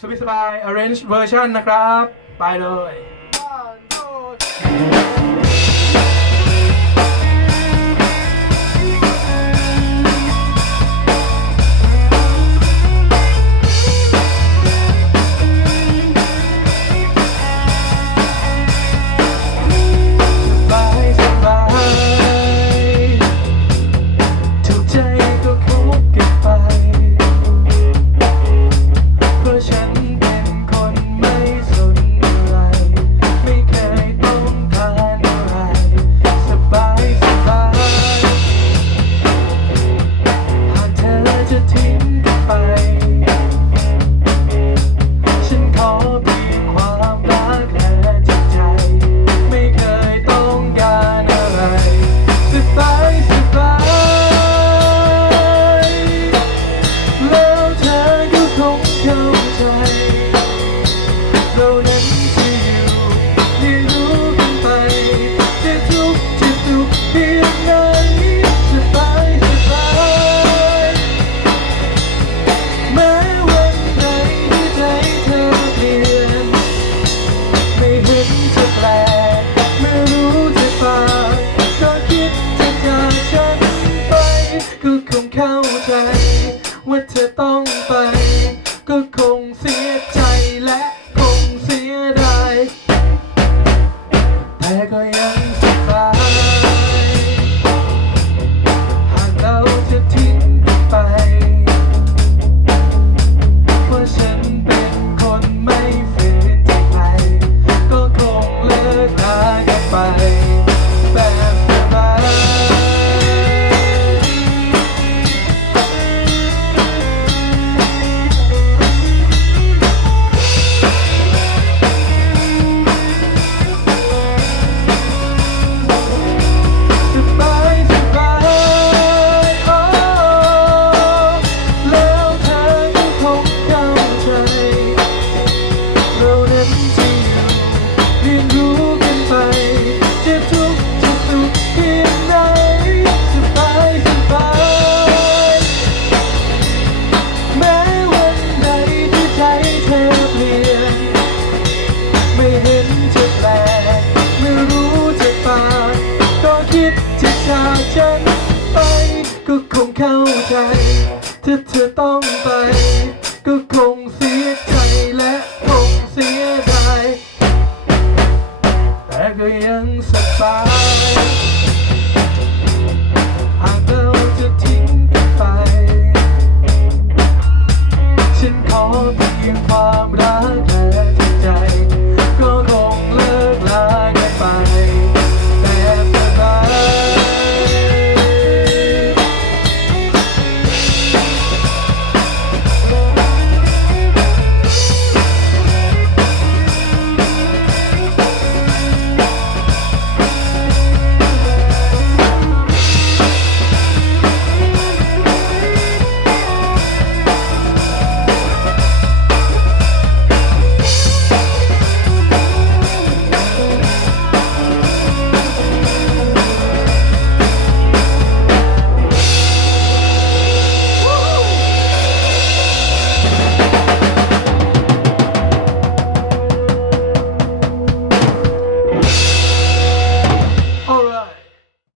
สบายๆ arrange version นะครับ ไปเลย ว่าเธอต้องไป ก็คงเสียใจและคงเสียดายแต่ก็ยัง เห็นจรู้จะปากก็คิดจะจากฉันไป ก็คงเข้าใจถ้าเธอต้องไป ก็คงเสียใจและคงเสียดาย